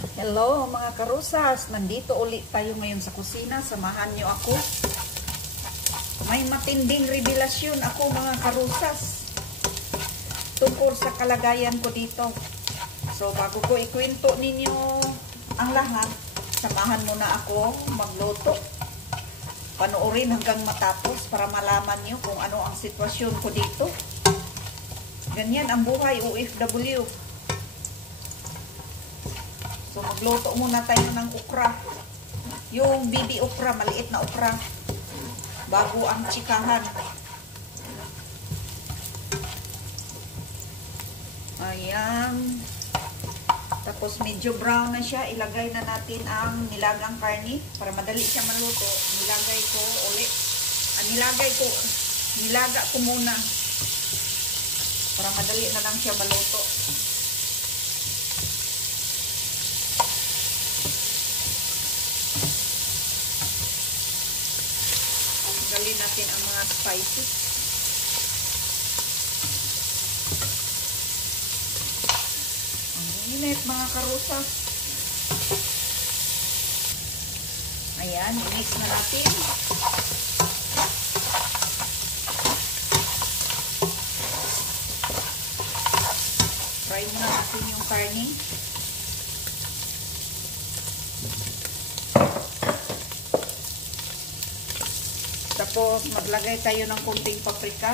Hello mga karusas, nandito ulit tayo ngayon sa kusina. Samahan nyo ako. May matinding revelasyon ako mga karusas tungkol sa kalagayan ko dito. So bago ko ikwento ninyo ang lahat, samahan mo na ako magluto. Panoorin hanggang matapos para malaman nyo kung ano ang sitwasyon ko dito. Ganyan ang buhay OFW. So magluto muna tayo ng okra. Yung baby okra, maliit na okra. Bago ang chikahan. Ayan. Tapos medyo brown na siya. Ilagay na natin ang nilagang karni. Para madali siya maluto. Nilaga ko muna. Para madali na lang siya maluto. Tanggalin natin ang mga spices. Ang init mga karusas. Ayan, i-mix na natin. Fry muna natin yung karne. Tapos, maglagay tayo ng kunting paprika.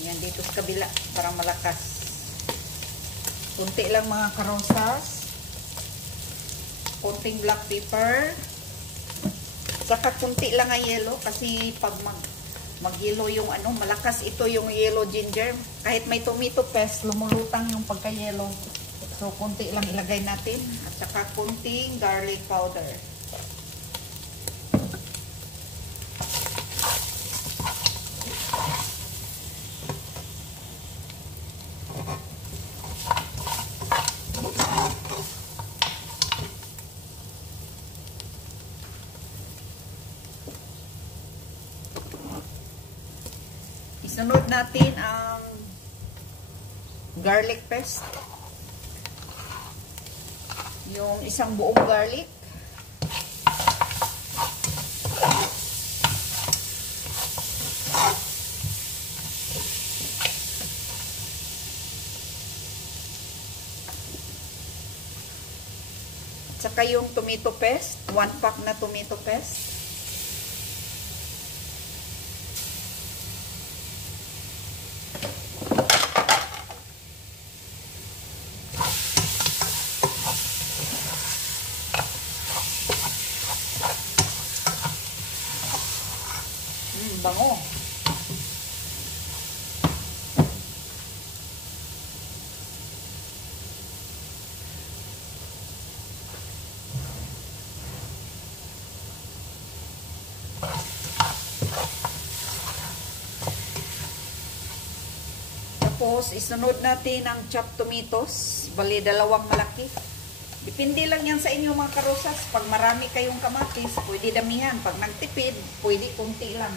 Ayan, dito sa kabila, para malakas. Kunti lang mga karosas. Kunting black pepper. Saka kunti lang ang yellow, kasi pag mag-yellow yung malakas ito yung yellow ginger. Kahit may tomato paste, lumulutang yung pagka-yellow. So, kunti lang ilagay natin. At saka kunting garlic powder. Isunod natin ang garlic paste. Yung isang buong garlic. At saka yung tomato paste. 1 pack na tomato paste. Bango. Tapos, isunod natin ang chopped tomatoes. Bali, 2 malaki. Depende lang yan sa inyo mga karosas. Pag marami kayong kamatis, pwede damihan. Pag nagtipid, pwede kunti lang.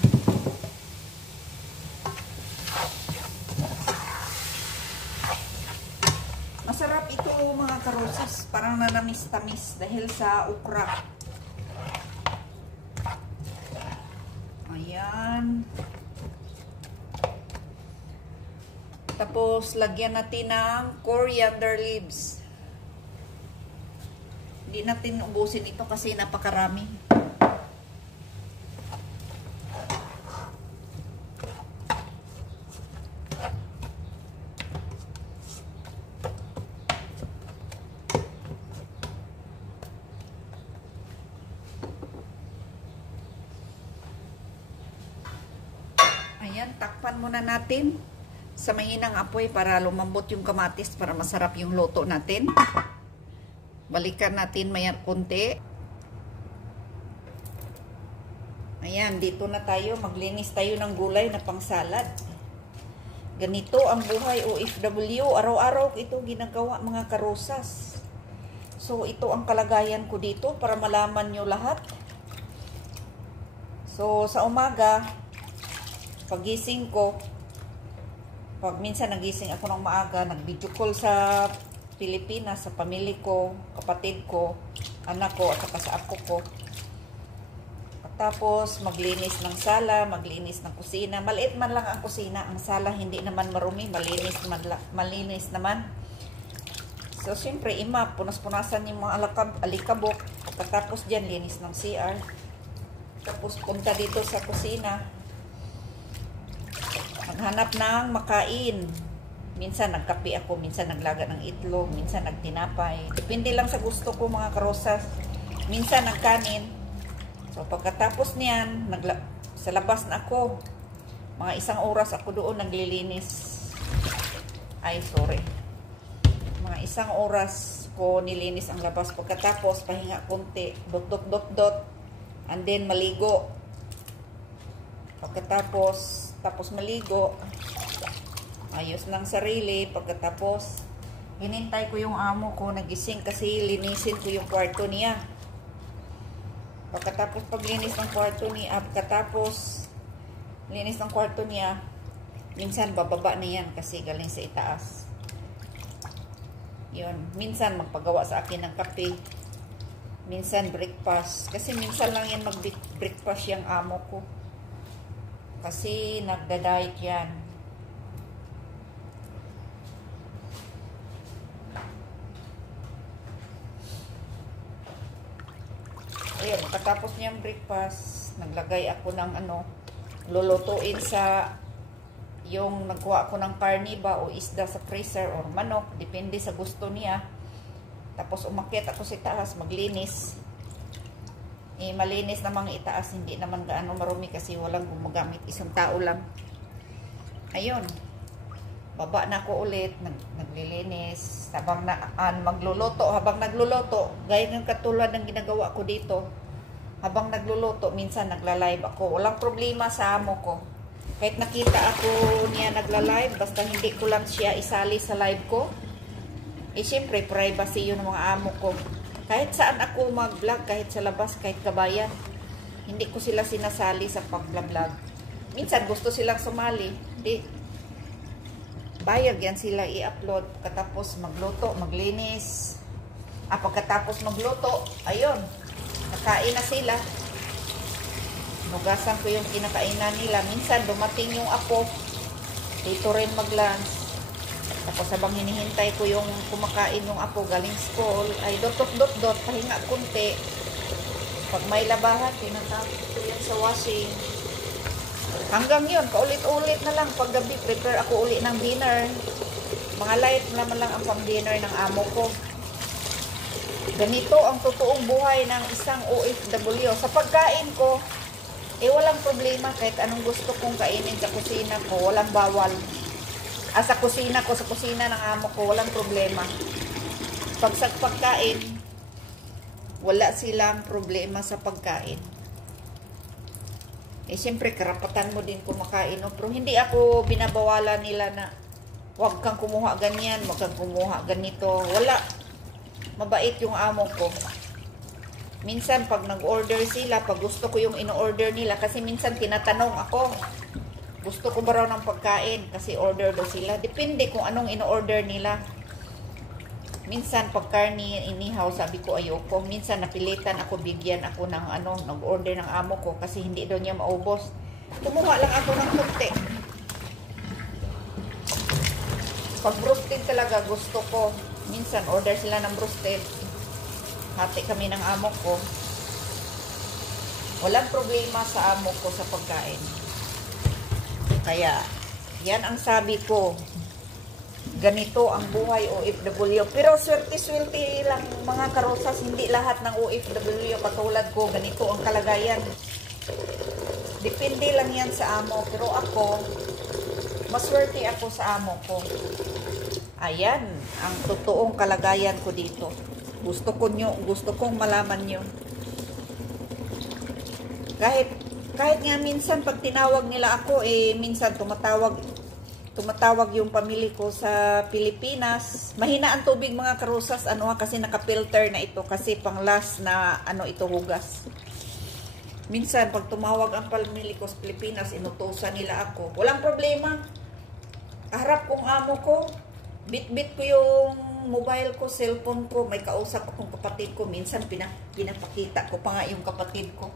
Masarap ito mga karosas. Parang nanamis-tamis dahil sa okra. Ayan. Tapos, lagyan natin ng coriander leaves. Hindi natin ubusin ito kasi napakarami. Ayan, takpan muna natin sa mahinang apoy para lumambot yung kamatis para masarap yung luto natin. Balikan natin mayar konti. Ayan, dito na tayo. Maglinis tayo ng gulay na pang salad. Ganito ang buhay OFW. Araw-araw ito ginagawa mga karosas. So, ito ang kalagayan ko dito para malaman nyo lahat. So, sa umaga, pagising ko, pag minsan nagising ako ng maaga, nag-video call sa Pilipinas, sa pamilya ko, kapatid ko, anak ko, at saka sa apo ko. Tapos, maglinis ng sala, maglinis ng kusina. Maliit man lang ang kusina. Ang sala, hindi naman marumi. Malinis naman. So, siyempre, punas-punasan yung mga alikabok. Pagkatapos dyan, linis ng CR. Tapos, punta dito sa kusina. Maghanap ng makain. Minsan, nagkape ako. Minsan, naglaga ng itlog. Minsan, nagtinapay. Depende lang sa gusto ko, mga karosas. Minsan, nagkanin. So, pagkatapos niyan, sa labas na ako. Mga 1 oras ako doon naglilinis. Ay, sorry. Mga 1 oras ko nilinis ang labas. Pagkatapos, pahinga konti. Dot. And then, maligo. Tapos maligo. Ayos ng sarili. Pagkatapos, hinintay ko yung amo ko. Nagising kasi linisin ko yung kwarto niya. Pagkatapos paglinis ng kwarto niya, minsan bababa na yan kasi galing sa itaas. Yun, minsan magpagawa sa akin ng kape. Minsan breakfast. Kasi minsan lang yan mag-breakfast yung amo ko. Kasi nagda-diet yan. Ayan, pagkatapos niyang breakfast, naglagay ako ng lulutuin sa yung nagkuha ako ng karne ba o isda sa freezer or manok, depende sa gusto niya. Tapos umakyat ako sa itaas, maglinis. Malinis namang itaas, hindi naman gaano marumi kasi walang gumagamit, 1 tao lang. Ayun. Baba na ako ulit, naglilinis, habang nagluluto, gaya ng katulad ng ginagawa ko dito. Habang nagluluto, minsan nagla-live ako. Walang problema sa amo ko. Kahit nakita ako niya nagla-live, basta hindi ko lang siya isali sa live ko. Siyempre, privacy yun ng mga amo ko. Kahit saan ako mag-vlog, kahit sa labas, kahit kabayan, hindi ko sila sinasali sa pag-vlog. Minsan, gusto silang sumali. Bayag yan sila i-upload. Pagkatapos magluto, maglinis. Pagkatapos magluto, ayun, nakain na sila. Nugasan ko yung kinakainan nila. Minsan dumating yung apo, dito rin mag-lunch. Tapos habang hinihintay ko yung kumakain yung apo galing school, ay dot, pahinga kunti. Pag may labahan, tinatapos ko yan sa washing. Hanggang yun, paulit-ulit na lang. Paggabi, prepare ako uli ng dinner. Mga light naman lang ang pang-dinner ng amo ko. Ganito ang totoong buhay ng isang OFW. Sa pagkain ko, walang problema. Kahit anong gusto kong kainin sa kusina ko, walang bawal. Sa kusina ko, sa kusina ng amo ko, walang problema. Pag sa pagkain, wala silang problema sa pagkain. Siyempre, karapatan mo din kumakain. No? Pero hindi ako binabawalan nila na huwag kang kumuha ganyan, huwag kang kumuha ganito. Wala. Mabait yung amo ko. Minsan, pag nag-order sila, pag gusto ko yung in-order nila, kasi minsan tinatanong ako, gusto ko ba raw ng pagkain? Kasi order daw sila. Depende kung anong in-order nila. Minsan, pag karni inihaw, sabi ko ayoko. Minsan, napilitan ako, bigyan ako ng nag-order ng amo ko kasi hindi daw niya maubos. Kumuha lang ako ng kunti. Pag roasted talaga, gusto ko. Minsan, order sila ng roasted. Hati kami ng amo ko. Walang problema sa amo ko sa pagkain. Kaya, yan ang sabi ko. Ganito ang buhay OFW. Pero swerte-swerte lang mga karosas. Hindi lahat ng OFW katulad ko. Ganito ang kalagayan. Depende lang yan sa amo. Pero ako, maswerte ako sa amo ko. Ayan ang totoong kalagayan ko dito. Gusto kong malaman nyo. Kahit nga minsan pag tinawag nila ako, minsan tumatawag yung pamilya ko sa Pilipinas. Mahina ang tubig mga karosas, kasi naka-filter na ito kasi pang-last na ito hugas. Minsan pag tumawag ang pamilya ko sa Pilipinas, inutusan nila ako. Walang problema. Harap kong amo ko. Bit-bit ko yung mobile ko, cellphone ko. May kausap akong kapatid ko. Minsan pinapakita ko pa nga yung kapatid ko.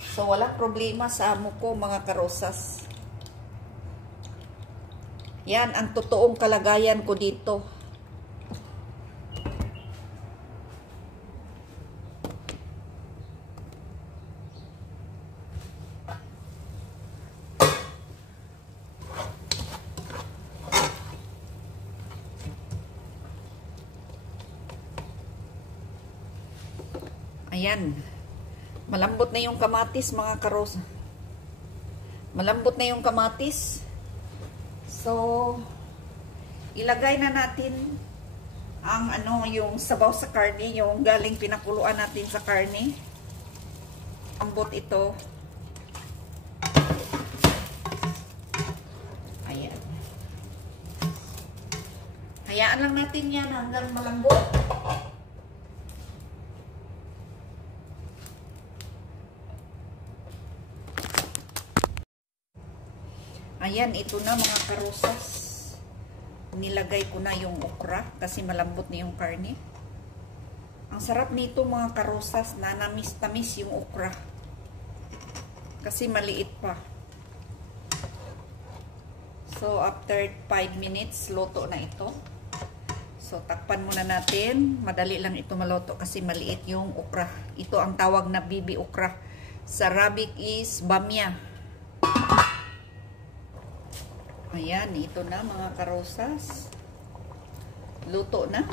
So, wala problema sa amo ko, mga karosas. Yan ang totoong kalagayan ko dito. Ayan. Malambot na yung kamatis, mga karos. Malambot na yung kamatis. So, ilagay na natin ang yung sabaw sa karne, yung galing pinakuluan natin sa karne. Lambot ito. Ayan. Hayaan lang natin yan hanggang malambot. Ayan, ito na mga karosas. Nilagay ko na yung okra kasi malambot na yung karne. Ang sarap nito mga karosas, na namis-tamis yung okra. Kasi maliit pa. So, after 5 minutes, luto na ito. So, takpan muna natin. Madali lang ito maluto kasi maliit yung okra. Ito ang tawag na bibi okra. Sa Arabic is bamya. Ayan, ito na mga karosas. Luto na.